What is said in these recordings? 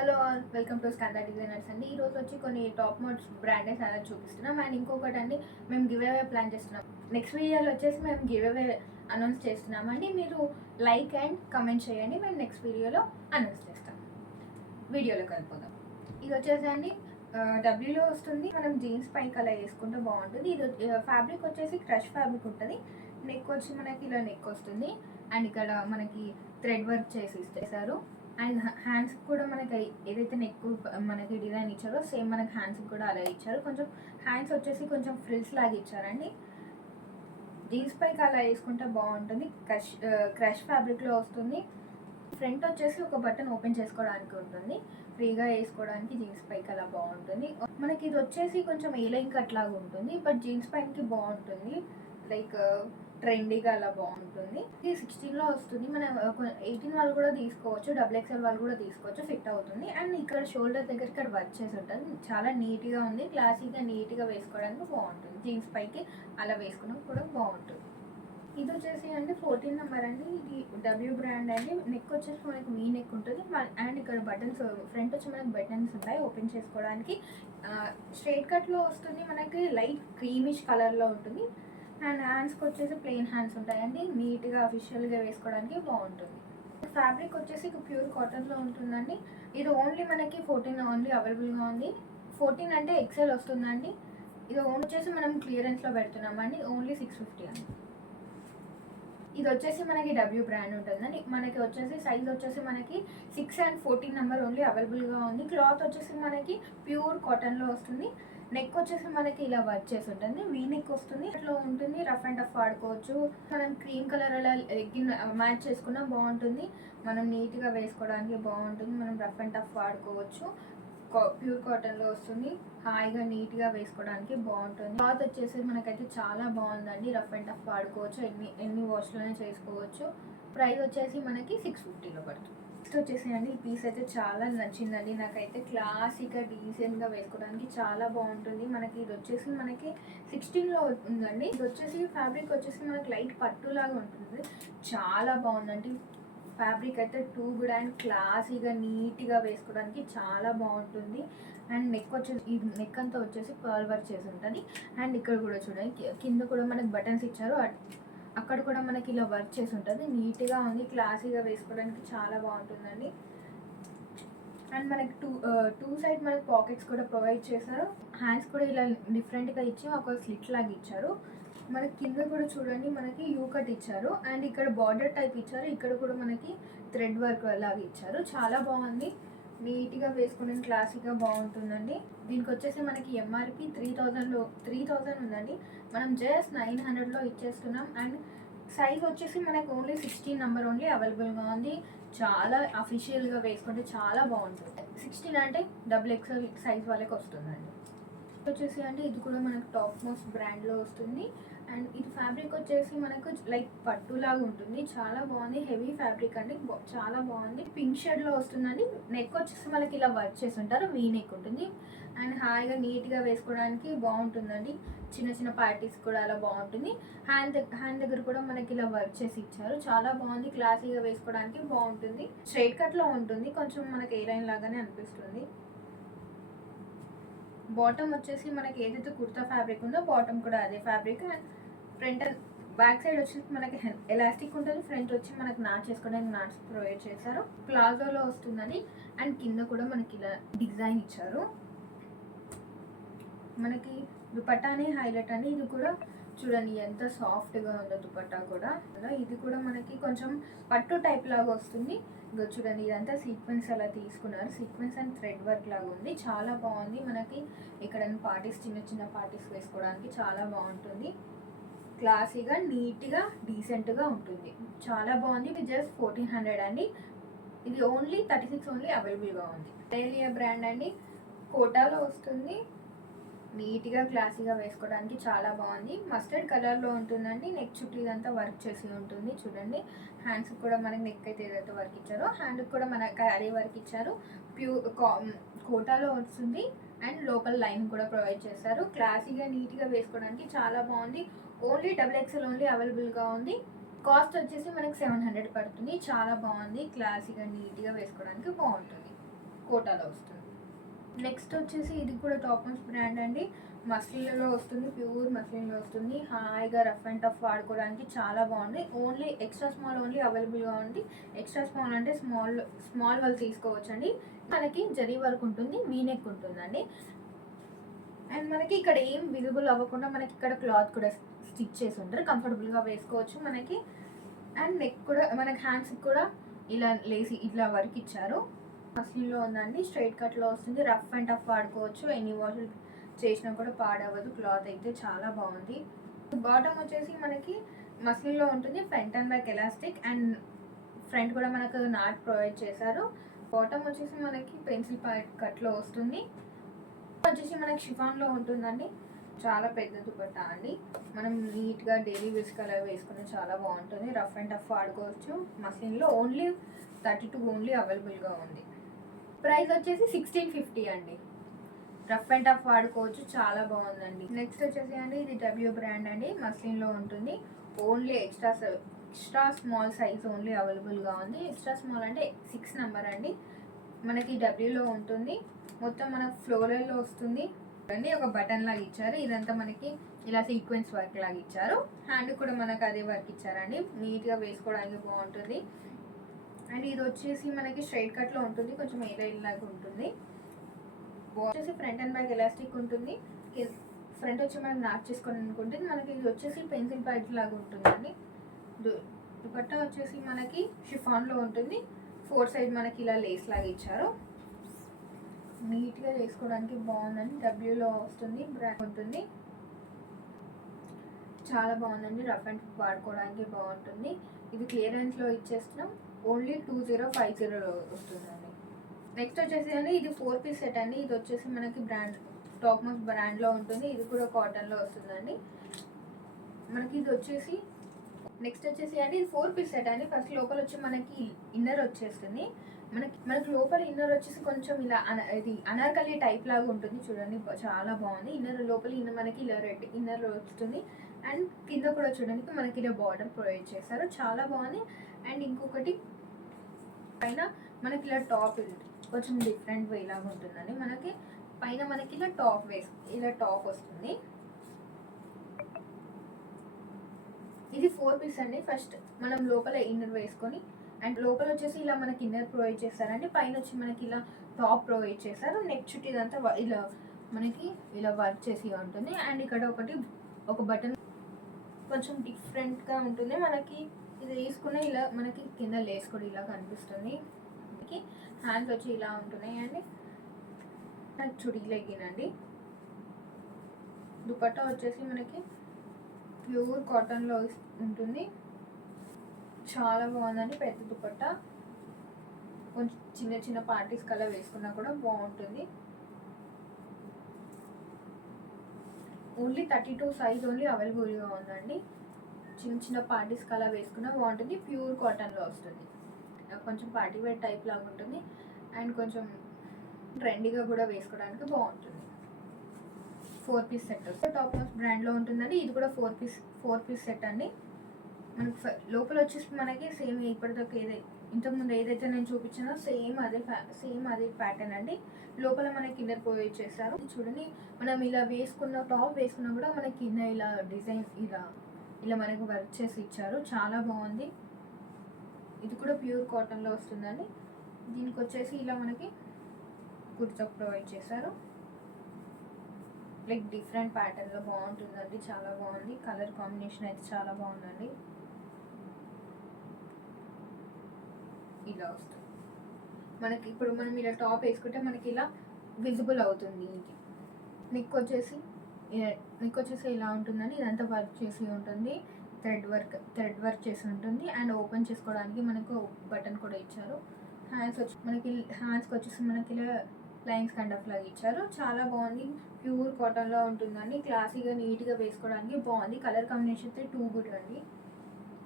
Hello all, welcome to Skanda designers అండి. ఈరోజు వచ్చి కొన్ని టాప్ మోడ్స్ బ్రాండెస్ అనేది చూపిస్తున్నాం. అండ్ ఇంకొకటి అండి, మేము గివ్ అవే ప్లాన్ చేస్తున్నాం. నెక్స్ట్ వీడియోలో వచ్చేసి మేము గివ్ అవే అనౌన్స్ చేస్తున్నామండి. మీరు లైక్ అండ్ కమెంట్ చేయండి, మేము నెక్స్ట్ వీడియోలో అనౌన్స్ చేస్తాం. వీడియోలోకి వెళ్ళిపోదాం. ఇది వచ్చేసి అండి డబ్ల్యూలో వస్తుంది. మనం జీన్స్ పైకి అలా వేసుకుంటే బాగుంటుంది. ఇది ఫ్యాబ్రిక్ వచ్చేసి క్రష్ ఫ్యాబ్రిక్ ఉంటుంది. నెక్ వచ్చి మనకి ఇలా నెక్ వస్తుంది. అండ్ ఇక్కడ మనకి థ్రెడ్ వర్క్ చేసి ఇస్తారు. అండ్ హ్యాండ్స్ కూడా మనకి ఏదైతే నెక్ మనకి డిజైన్ ఇచ్చారో సేమ్ మనకి హ్యాండ్స్కి కూడా అలా ఇచ్చారు. కొంచెం హ్యాండ్స్ వచ్చేసి కొంచెం ఫ్రిల్స్ లాగా ఇచ్చారండి. జీన్స్ పైకి అలా వేసుకుంటే బాగుంటుంది. క్రష్ ఫ్యాబ్రిక్లో వస్తుంది. ఫ్రంట్ వచ్చేసి ఒక బటన్ ఓపెన్ చేసుకోవడానికి ఉంటుంది. ఫ్రీగా వేసుకోవడానికి జీన్స్ పైకి అలా బాగుంటుంది. మనకి ఇది వచ్చేసి కొంచెం ఏ లైన్ కట్ లాగా ఉంటుంది, బట్ జీన్స్ పైనకి బాగుంటుంది. లైక్ ట్రెండీగా అలా బాగుంటుంది. ఇది 16లో వస్తుంది. మన 18 వాళ్ళు కూడా తీసుకోవచ్చు, XXL వాళ్ళు కూడా తీసుకోవచ్చు, ఫిట్ అవుతుంది. అండ్ ఇక్కడ షోల్డర్ దగ్గర ఇక్కడ వర్క్ చేసి ఉంటుంది. చాలా నీట్గా ఉంది. క్లాసీగా నీట్గా వేసుకోవడానికి బాగుంటుంది. జీన్స్ పైకి అలా వేసుకోవడానికి కూడా బాగుంటుంది. ఇది వచ్చేసి అండి 14 నెంబర్ అండి. ఇది డబ్ల్యూ బ్రాండ్ అండి. నెక్ వచ్చేసి మనకి వీ నెక్ ఉంటుంది. అండ్ ఇక్కడ బటన్స్, ఫ్రంట్ వచ్చి మనకి బటన్స్ ఉంటాయి ఓపెన్ చేసుకోవడానికి. స్ట్రైట్ కట్లో వస్తుంది. మనకి లైట్ క్రీమిష్ కలర్లో ఉంటుంది. అండ్ హ్యాండ్స్కి వచ్చేసి ప్లెయిన్ హ్యాండ్స్ ఉంటాయండి. నీట్గా అఫీషియల్గా వేసుకోవడానికి బాగుంటుంది. ఫ్యాబ్రిక్ వచ్చేసి ప్యూర్ కాటన్లో ఉంటుందండి. ఇది ఓన్లీ మనకి 14 ఓన్లీ అవైలబుల్గా ఉంది. 14 అంటే XL వస్తుందండి. ఇది ఓన్ వచ్చేసి మనం క్లియరెన్స్లో పెడుతున్నామండి. ఓన్లీ 650 అండి. ఇది వచ్చేసి మనకి డబ్ల్యూ బ్రాండ్ ఉంటుందండి. మనకి వచ్చేసి సైజ్ వచ్చేసి మనకి 6 and 14 నెంబర్ ఓన్లీ అవైలబుల్గా ఉంది. క్లాత్ వచ్చేసి మనకి ప్యూర్ కాటన్లో వస్తుంది. నెక్ వచ్చేసి మనకి ఇలా వర్క్ చేసి ఉంటుంది. వీ నెక్ వస్తుంది. ఇట్లా ఉంటుంది. రఫ్ అండ్ టఫ్ వాడుకోవచ్చు. మనం క్రీమ్ కలర్ అలా లెగ్గిన్ మ్యాచ్ చేసుకున్నా బాగుంటుంది. మనం నీట్గా వేసుకోవడానికి బాగుంటుంది. మనం రఫ్ అండ్ టఫ్ వాడుకోవచ్చు. ప్యూర్ కాటన్లో వస్తుంది. హాయిగా నీట్గా వేసుకోవడానికి బాగుంటుంది. క్లాత్ వచ్చేసి మనకైతే చాలా బాగుందండి. రఫ్ అండ్ టఫ్ వాడుకోవచ్చు. ఎన్ని వాష్లోనే చేసుకోవచ్చు. ప్రైస్ వచ్చేసి మనకి 650లో పడుతుంది. నెక్స్ట్ వచ్చేసి అండి, ఈ పీస్ అయితే చాలా నచ్చిందండి నాకైతే. క్లాసిక్గా డీసెంట్గా వేసుకోవడానికి చాలా బాగుంటుంది. మనకి ఇది వచ్చేసి మనకి 16లో ఉందండి. ఇది వచ్చేసి ఫ్యాబ్రిక్ వచ్చేసి మనకి లైట్ పట్టులాగా ఉంటుంది. చాలా బాగుందండి. ఫ్యాబ్రిక్ అయితే టూ గుడ్ అండ్ క్లాసీగా నీట్గా వేసుకోవడానికి చాలా బాగుంటుంది. అండ్ నెక్ వచ్చేసి ఈ నెక్ అంతా వచ్చేసి పర్ల్ వర్క్ చేసి ఉంటుంది. అండ్ ఇక్కడ కూడా చూడండి, కింద కూడా మనకి బటన్స్ ఇచ్చారు. అక్కడ కూడా మనకి ఇలా వర్క్ చేసి ఉంటుంది. నీట్గా ఉంది. క్లాసీగా వేసుకోవడానికి చాలా బాగుంటుందండి. అండ్ మనకి టూ సైడ్ మనకి పాకెట్స్ కూడా ప్రొవైడ్ చేశారు. హ్యాండ్స్ కూడా ఇలా డిఫరెంట్గా ఇచ్చి ఒక స్లిట్ లాగా ఇచ్చారు. మనకి కింద కూడా చూడండి, మనకి యూ కట్ ఇచ్చారు. అండ్ ఇక్కడ బార్డర్ టైప్ ఇచ్చారు. ఇక్కడ కూడా మనకి థ్రెడ్ వర్క్ లాగా ఇచ్చారు. చాలా బాగుంది. నీట్గా వేసుకునే క్లాసీగా బాగుంటుందండి. దీనికి వచ్చేసి మనకి ఎంఆర్పి 3000 ఉందండి. మనం జస్ట్ 900లో ఇచ్చేస్తున్నాం. అండ్ సైజ్ వచ్చేసి మనకు ఓన్లీ 16 నెంబర్ ఓన్లీ అవైలబుల్గా ఉంది. చాలా అఫీషియల్గా వేసుకుంటే చాలా బాగుంటుంది. 16 అంటే XXL సైజ్ వాళ్ళకి వస్తుందండి. వచ్చేసి అంటే ఇది కూడా మనకు టాప్ మోస్ట్ బ్రాండ్లో వస్తుంది. అండ్ ఇది ఫ్యాబ్రిక్ వచ్చేసి మనకు లైక్ పట్టులాగా ఉంటుంది. చాలా బాగుంది. హెవీ ఫ్యాబ్రిక్ అండి. చాలా బాగుంది. పింక్ షేడ్లో వస్తుందండి. నెక్ వచ్చేసి మనకి ఇలా వర్క్ చేసి ఉంటారు. వీ నెక్ ఉంటుంది. అండ్ హాయిగా నీట్గా వేసుకోవడానికి బాగుంటుందండి. చిన్న చిన్న పార్టీస్ కూడా అలా బాగుంటుంది. హ్యాండ్ దగ్గర కూడా మనకి ఇలా వర్క్ చేసి ఇచ్చారు. చాలా బాగుంది. క్లాసీగా వేసుకోవడానికి బాగుంటుంది. స్ట్రైట్ కట్లో ఉంటుంది. కొంచెం మనకి ఏ లైన్ లాగానే అనిపిస్తుంది. బాటమ్ వచ్చేసి మనకి ఏదైతే కుర్తా ఫ్యాబ్రిక్ ఉందో బాటమ్ కూడా అదే fabric. And front and back side వచ్చేసి మనకి ఎలాస్టిక్ ఉంటుంది. ఫ్రంట్ వచ్చి మనకి నాట్ చేసుకోవడానికి నాట్స్ ప్రొవైడ్ చేశారు. ప్లాజోలో వస్తుందని. అండ్ కింద కూడా మనకి ఇలా డిజైన్ ఇచ్చారు. మనకి దుపట్టాని హైలైట్ అని. ఇది కూడా చూడండి ఎంత సాఫ్ట్గా ఉందో దుపట్టా కూడా. ఇది కూడా మనకి కొంచెం పట్టు టైప్ లాగా వస్తుంది. ఇక చూడండి, ఇదంతా సీక్వెన్స్ అలా తీసుకున్నారు. సీక్వెన్స్ అండ్ థ్రెడ్ వర్క్ లాగా ఉంది. చాలా బాగుంది. మనకి ఇక్కడ పార్టీస్, చిన్న చిన్న పార్టీస్ వేసుకోవడానికి చాలా బాగుంటుంది. క్లాసీగా నీట్గా డీసెంట్గా ఉంటుంది. చాలా బాగుంది. ఇది జస్ట్ 1400 అండి. ఇది ఓన్లీ 36 ఓన్లీ అవైలబుల్గా ఉంది. డైలియా బ్రాండ్ అండి. కోటాలో వస్తుంది. నీట్గా క్లాసీగా వేసుకోవడానికి చాలా బాగుంది. మస్టర్డ్ కలర్లో ఉంటుందండి. నెక్ చుట్టూ ఇదంతా వర్క్ చేసి ఉంటుంది. చూడండి, హ్యాండ్స్కి కూడా మనకి నెక్ అయితే ఏదైతే వర్క్ ఇచ్చారో హ్యాండ్కి కూడా మనకి అదే వర్క్ ఇచ్చారు. కోటాలో వస్తుంది. అండ్ లోపల లైన్ కూడా ప్రొవైడ్ చేశారు. క్లాసీగా నీట్గా వేసుకోవడానికి చాలా బాగుంది. ఓన్లీ XXL ఓన్లీ అవైలబుల్గా ఉంది. కాస్ట్ వచ్చేసి మనకి 700 పడుతుంది. చాలా బాగుంది. క్లాసీగా నీట్గా వేసుకోవడానికి బాగుంటుంది. కోటాలో వస్తుంది. నెక్స్ట్ వచ్చేసి ఇది కూడా టాప్ మోస్ట్ బ్రాండ్ అండి. మస్లిన్లో వస్తుంది, ప్యూర్ మస్లిన్లో వస్తుంది. హాయిగా రఫ్ అండ్ టఫ్ వాడుకోవడానికి చాలా బాగుంది. ఓన్లీ ఎక్స్ట్రా స్మాల్ ఓన్లీ అవైలబుల్గా ఉంది. ఎక్స్ట్రా స్మాల్ అంటే స్మాల్ వాళ్ళు తీసుకోవచ్చండి. మనకి జరీ వర్క్ ఉంటుంది, వీనెక్ ఉంటుందండి. అండ్ మనకి ఇక్కడ ఏం విజిబుల్ అవ్వకుండా మనకి ఇక్కడ క్లాత్ కూడా స్టిచ్ చేసి ఉంటారు, కంఫర్టబుల్గా వేసుకోవచ్చు మనకి. అండ్ నెక్ కూడా మనకి హ్యాండ్స్కి కూడా ఇలా లేసి ఇట్లా వర్క్ ఇచ్చారు. మస్లిన్లో ఉందండి, స్ట్రైట్ కట్లో వస్తుంది, రఫ్ అండ్ టఫ్ వాడుకోవచ్చు. ఎన్ని వాష్ చేసినా కూడా పాడవదు. క్లాత్ అయితే చాలా బాగుంది. బాటమ్ వచ్చేసి మనకి మస్లిన్లో ఉంటుంది, front and back elastic, and front కూడా మనకు నాట్ ప్రొవైడ్ చేశారు. బాటమ్ వచ్చేసి మనకి పెన్సిల్ కట్లో వస్తుంది. వచ్చేసి మనకి షిఫాన్లో ఉంటుందండి. చాలా పెద్ద దుపట్టా అండి. మనం నీట్గా డైలీ వేస్ కలర్ వేసుకుని చాలా బాగుంటుంది. రఫ్ అండ్ టఫ్ వాడుకోవచ్చు. మస్లిన్లో ఓన్లీ 32 ఓన్లీ అవైలబుల్గా ఉంది. ప్రైస్ వచ్చేసి 1650 అండి. రఫ్ అండ్ టఫ్ వాడుకోవచ్చు, చాలా బాగుందండి. నెక్స్ట్ వచ్చేసి అండి ఇది డబ్ల్యూ బ్రాండ్ అండి. మస్లిన్లో ఉంటుంది. Only extra small size only అవైలబుల్గా ఉంది. ఎక్స్ట్రా స్మాల్ అంటే 6 నెంబర్ అండి. మనకి డబ్ల్యూలో ఉంటుంది. మొత్తం మనకు ఫ్లోరల్లో వస్తుంది అండి. ఒక బటన్ లాగా ఇచ్చారు. ఇదంతా మనకి ఇలా సీక్వెన్స్ వర్క్ లాగా ఇచ్చారు. హ్యాండ్ కూడా మనకు అదే వర్క్ ఇచ్చారండి. నీట్గా వేసుకోవడానికి బాగుంటుంది. అండ్ ఇది వచ్చేసి మనకి స్ట్రైట్ కట్లో ఉంటుంది, కొంచెం లాగా ఉంటుంది. వచ్చేసి ఫ్రంట్ అండ్ బ్యాక్ ఎలాస్టిక్ ఉంటుంది. ఫ్రంట్ వచ్చి మనం నాట్ చేసుకొని అనుకుంటే మనకి ఇది వచ్చేసి పెన్సిల్ ప్యాడ్ లాగా ఉంటుందండి. దుపట్టా వచ్చేసి మనకి షిఫాన్లో ఉంటుంది. 4 సైడ్ మనకి ఇలా లేస్ లాగా ఇచ్చారు. నీట్గా వేసుకోవడానికి బాగుందండి. డబ్ల్యూలో వస్తుంది, బ్రాండ్ ఉంటుంది. చాలా బాగుందండి. రఫ్ అండ్ వాడుకోవడానికి బాగుంటుంది. ఇది క్లియరెన్స్లో ఇచ్చేస్తున్నాం. ఓన్లీ 2050లో వస్తుందండి. నెక్స్ట్ వచ్చేసి అండి ఇది 4 పీస్ సెట్ అండి. ఇది వచ్చేసి మనకి బ్రాండ్ టాప్ మోస్ట్ బ్రాండ్లో ఉంటుంది. ఇది కూడా కాటన్లో వస్తుందండి. మనకి ఇది వచ్చేసి నెక్స్ట్ వచ్చేసి అండి ఇది 4 పీస్ సెట్ అండి. ఫస్ట్ లోపల వచ్చి మనకి ఇన్నర్ వచ్చేస్తుంది. మనకి లోపల ఇన్నర్ వచ్చేసి కొంచెం ఇలా ఇది అనార్కలి టైప్ లాగా ఉంటుంది. చూడండి చాలా బాగుంది. ఇన్నర్ లోపల మనకి ఇలా రెడ్ ఇన్నర్ వస్తుంది. అండ్ కింద కూడా చూడడానికి మనకి ఇలా బార్డర్ ప్రొవైడ్ చేశారు, చాలా బాగుంది. అండ్ ఇంకొకటి పైన మనకి ఇలా టాప్ కొంచెం డిఫరెంట్ వే లాగా ఉంటుందండి. మనకి పైన మనకి ఇలా టాప్ వస్తుంది. ఇది 4 పీస్ అండి. ఫస్ట్ మనం లోపల ఇన్నర్ వేసుకొని అండ్ లోపల వచ్చేసి ఇలా మనకి ఇన్నర్ ప్రొవైడ్ చేస్తారండి. పైన వచ్చి మనకి ఇలా టాప్ ప్రొవైడ్ చేస్తారు. నెక్ చుట్టూ ఇదంతా ఇలా మనకి ఇలా వర్క్ చేసి ఉంటుంది. అండ్ ఇక్కడ ఒక బటన్ కొంచెం డిఫరెంట్గా ఉంటుంది. మనకి ఇది వేసుకునే ఇలా మనకి కింద లేస్ కూడా ఇలా కనిపిస్తుంది. మనకి హ్యాండ్స్ వచ్చి ఇలా ఉంటున్నాయి అండి. మనకి చుడీ లెగ్గిన్ అండి. దుపట్టా వచ్చేసి మనకి ప్యూర్ కాటన్లో ఉంటుంది. చాలా బాగుందండి. పెద్ద దుపట్టా కొంచెం చిన్న చిన్న పార్టీస్ కల్లా వేసుకున్నా కూడా బాగుంటుంది. ఓన్లీ 32 సైజ్ ఓన్లీ అవైలబుల్గా ఉందండి. చిన్న చిన్న పార్టీస్ కల్లా వేసుకున్నా బాగుంటుంది. ప్యూర్ కాటన్లో వస్తుంది. కొంచెం పార్టీ వేర్ టైప్ లాగా ఉంటుంది. అండ్ కొంచెం ట్రెండీగా కూడా వేసుకోవడానికి బాగుంటుంది. 4 పీస్ సెట్ టాప్ మోస్ట్ బ్రాండ్లో ఉంటుందండి. ఇది కూడా 4 పీస్ సెట్ అండి. మనకి లోపల వచ్చేసి మనకి సేమ్ ఇప్పటిదాకా ఇంతకుముందు ఏదైతే నేను చూపించానో సేమ్ అదే ప్యాటర్న్ అండి. లోపల మనకి ఇన్నర్ ప్రొవైడ్ చేస్తారు. చూడండి మనం ఇలా టాప్ వేసుకున్నా కూడా మనకి కింద ఇలా డిజైన్ ఇలా మనకి వర్క్ చేసి ఇచ్చారు, చాలా బాగుంది. ఇది కూడా ప్యూర్ కాటన్లో వస్తుందండి. దీనికి వచ్చేసి ఇలా మనకి కుర్తా ప్రొవైడ్ చేశారు. లైక్ డిఫరెంట్ ప్యాటర్న్లో బాగుంటుందండి, చాలా బాగుంది. కలర్ కాంబినేషన్ అయితే చాలా బాగుందండి. ఇలా వస్తుంది మనకి. ఇప్పుడు మనం ఇలా టాప్ వేసుకుంటే మనకి ఇలా విజిబుల్ అవుతుంది. నెక్ వచ్చేసి ఇలా ఉంటుందండి. ఇదంతా వర్క్ చేసి ఉంటుంది, థ్రెడ్ వర్క్ చేసి ఉంటుంది. అండ్ ఓపెన్ చేసుకోవడానికి మనకు బటన్ కూడా ఇచ్చారు. హ్యాండ్స్కి వచ్చేసి మనకి ఇలా లైన్స్ కైండ్ ఆఫ్ లాగా ఇచ్చారు, చాలా బాగుంది. ప్యూర్ కాటన్లో ఉంటుందండి. క్లాసీగా నీట్గా వేసుకోవడానికి బాగుంది. కలర్ కాంబినేషన్ అయితే 2 గుడ్ అండి.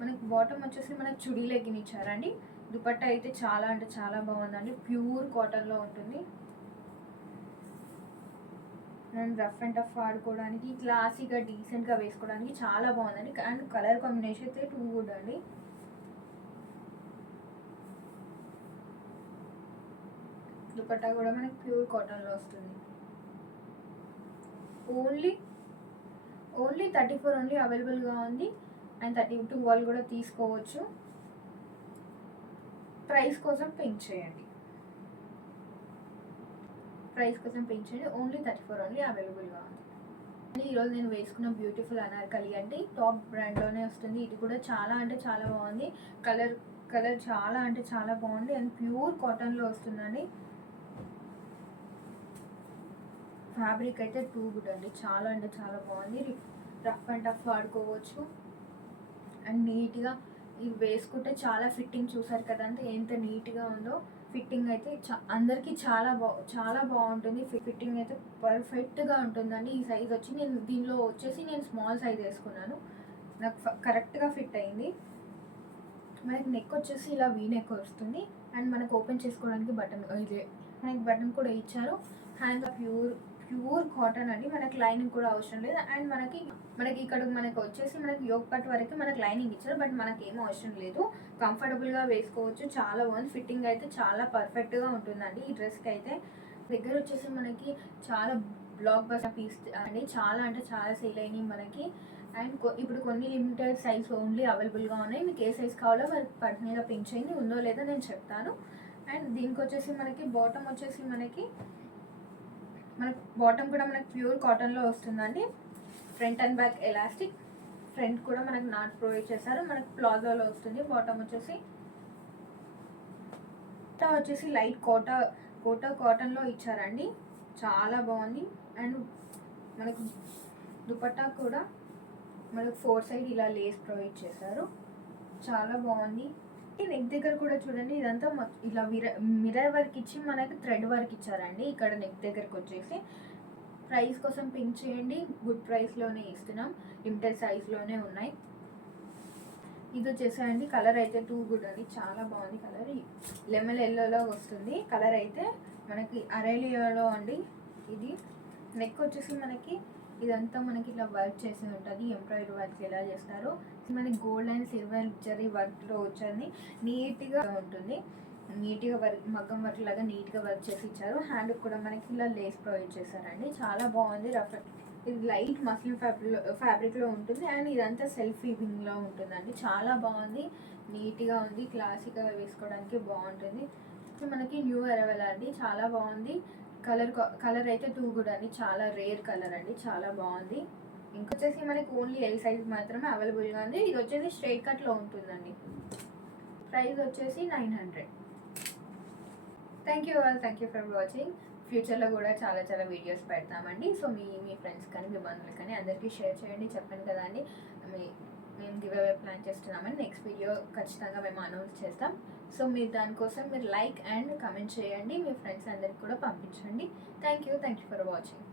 మనకి బాటమ్ వచ్చేసి మనకి చుడీ లెగ్గిన్ ఇచ్చారండి. దుపట్టా అయితే చాలా అంటే చాలా బాగుందండి. ప్యూర్ కాటన్లో ఉంటుంది. అండ్ రఫ్ అండ్ టఫ్ వాడుకోవడానికి క్లాసీగా డీసెంట్గా వేసుకోవడానికి చాలా బాగుందండి. అండ్ కలర్ కాంబినేషన్ అయితే 2 గుడ్ అండి. దుపట్టా కూడా మనకి ప్యూర్ కాటన్లో వస్తుంది. ఓన్లీ 34 ఓన్లీ అవైలబుల్గా ఉంది. అండ్ 32 వాళ్ళు కూడా తీసుకోవచ్చు. ప్రైస్ కోసం పింక్ చేయండి. ఓన్లీ 34 ఓన్లీ అవైలబుల్గా ఉంది. ఈరోజు నేను వేసుకున్న బ్యూటిఫుల్ అనార్కలి అండి. టాప్ బ్రాండ్లోనే వస్తుంది. ఇది కూడా చాలా అంటే చాలా బాగుంది. కలర్ చాలా అంటే చాలా బాగుంది. అండ్ ప్యూర్ కాటన్లో వస్తుందండి. ఫ్యాబ్రిక్ అయితే టూ గుడ్ అండి. చాలా అంటే చాలా బాగుంది. రఫ్ అండ్ టఫ్ వాడుకోవచ్చు. అండ్ నీట్గా ఇవి వేసుకుంటే చాలా ఫిట్టింగ్ చూసారు కదంటే ఎంత నీట్గా ఉందో. ఫిట్టింగ్ అయితే అందరికీ చాలా బాగుంటుంది. ఫిట్టింగ్ అయితే పర్ఫెక్ట్గా ఉంటుందండి. ఈ సైజ్ వచ్చి దీనిలో వచ్చేసి నేను స్మాల్ సైజ్ వేసుకున్నాను. నాకు కరెక్ట్గా ఫిట్ అయింది. మనకి నెక్ వచ్చేసి ఇలా వీ నెక్ వస్తుంది. అండ్ మనకు ఓపెన్ చేసుకోవడానికి మనకి బటన్ కూడా ఇచ్చారు. హ్యాండ్ ప్యూర్ కాటన్ అండి. మనకి లైనింగ్ కూడా అవసరం లేదు. అండ్ మనకి ఇక్కడ మనకు వచ్చేసి మనకి యోగ్ పట్ వరకు మనకి లైనింగ్ ఇచ్చారు. బట్ మనకి ఏమో అవసరం లేదు. కంఫర్టబుల్గా వేసుకోవచ్చు. చాలా బాగుంది. ఫిట్టింగ్ అయితే చాలా పర్ఫెక్ట్గా ఉంటుందండి ఈ డ్రెస్కి అయితే. దగ్గర వచ్చేసి మనకి చాలా బ్లాక్ బస్టర్ పీస్ అండి. చాలా అంటే చాలా సేల్ అయినాయి మనకి. అండ్ ఇప్పుడు కొన్ని లిమిటెడ్ సైజ్ ఓన్లీ అవైలబుల్గా ఉన్నాయి. మీకు ఏ సైజ్ కావాలో మరి పర్సనల్గా పింక్ చేయండి. ఉందో లేదో నేను చెప్తాను. అండ్ దీనికి వచ్చేసి మనకి బాటమ్ వచ్చేసి మనకి బాటమ్ కూడా మనకి ప్యూర్ కాటన్లో వస్తుందండి. Front and back elastic. Front కూడా మనకి నాట్ ప్రొవైడ్ చేశారు. మనకి ప్లాజోలో వస్తుంది. బాటమ్ వచ్చేసి లైట్ కోటా కాటన్లో ఇచ్చారండి. చాలా బాగుంది. అండ్ మనకు దుపట్టా కూడా మనకు 4 సైడ్ ఇలా లేస్ ప్రొవైడ్ చేశారు. చాలా బాగుంది. నెక్ దగ్గర కూడా చూడండి. ఇదంతా ఇలా మిర్రర్ వర్క్ ఇచ్చి మనకి థ్రెడ్ వర్క్ ఇచ్చారండి. ఇక్కడ నెక్ దగ్గరకు వచ్చేసి ప్రైస్ కోసం పింక్ చేయండి. గుడ్ ప్రైస్లోనే ఇస్తున్నాం. లిమిటెడ్ సైజ్లోనే ఉన్నాయి. ఇది వచ్చేసండి కలర్ అయితే టూ గుడ్ అండి. చాలా బాగుంది. కలర్ లెమన్ ఎల్లోలో వస్తుంది. కలర్ అయితే మనకి అరేలియాలో అండి. ఇది నెక్ వచ్చేసి మనకి ఇదంతా మనకి ఇట్లా వర్క్ చేసి ఉంటుంది. ఎంబ్రాయిడరీ వర్క్ ఎలా చేస్తారో మనకి గోల్డ్ అండ్ సిల్వర్ జరీ వర్క్లో వచ్చేది. నీట్గా ఉంటుంది. నీట్గా మగ్గం వర్క్ లాగా నీట్గా వర్క్ చేసి ఇచ్చారు. హ్యాండ్ కూడా మనకి ఇలా లేస్ ప్రొవైడ్ చేశారండి. చాలా బాగుంది. ఇది లైట్ మస్లిన్ ఫ్యాబ్రిక్లో ఉంటుంది. అండ్ ఇదంతా సెల్ఫ్ వీవింగ్లో ఉంటుందండి. చాలా బాగుంది. నీట్గా ఉంది. క్లాసిక్గా వేసుకోవడానికి బాగుంటుంది. మనకి న్యూ అరైవల్ అండి. చాలా బాగుంది. కలర్ అయితే టూ గుడ్ అండి. చాలా రేర్ కలర్ అండి. చాలా బాగుంది. ఇంకొచ్చేసి మనకి ఓన్లీ ఎల్ సైజ్ మాత్రమే అవైలబుల్గా ఉంది. ఇది వచ్చేసి స్ట్రైట్ కట్లో ఉంటుందండి. ప్రైస్ వచ్చేసి 900. Thank you for watching. ఫ్యూచర్లో కూడా చాలా చాలా వీడియోస్ పెడతామండి. సో మీ ఫ్రెండ్స్ కానీ మీ బంధువులు కానీ అందరికీ షేర్ చేయండి. చెప్పాను కదా అండి మేము గివ్ అవే ప్లాన్ చేస్తున్నామని. నెక్స్ట్ వీడియో ఖచ్చితంగా మేము అనౌన్స్ చేస్తాం. సో మీరు దానికోసం మీరు లైక్ అండ్ కమెంట్ చేయండి. మీ ఫ్రెండ్స్ అందరికి కూడా పంపించండి. Thank you for watching.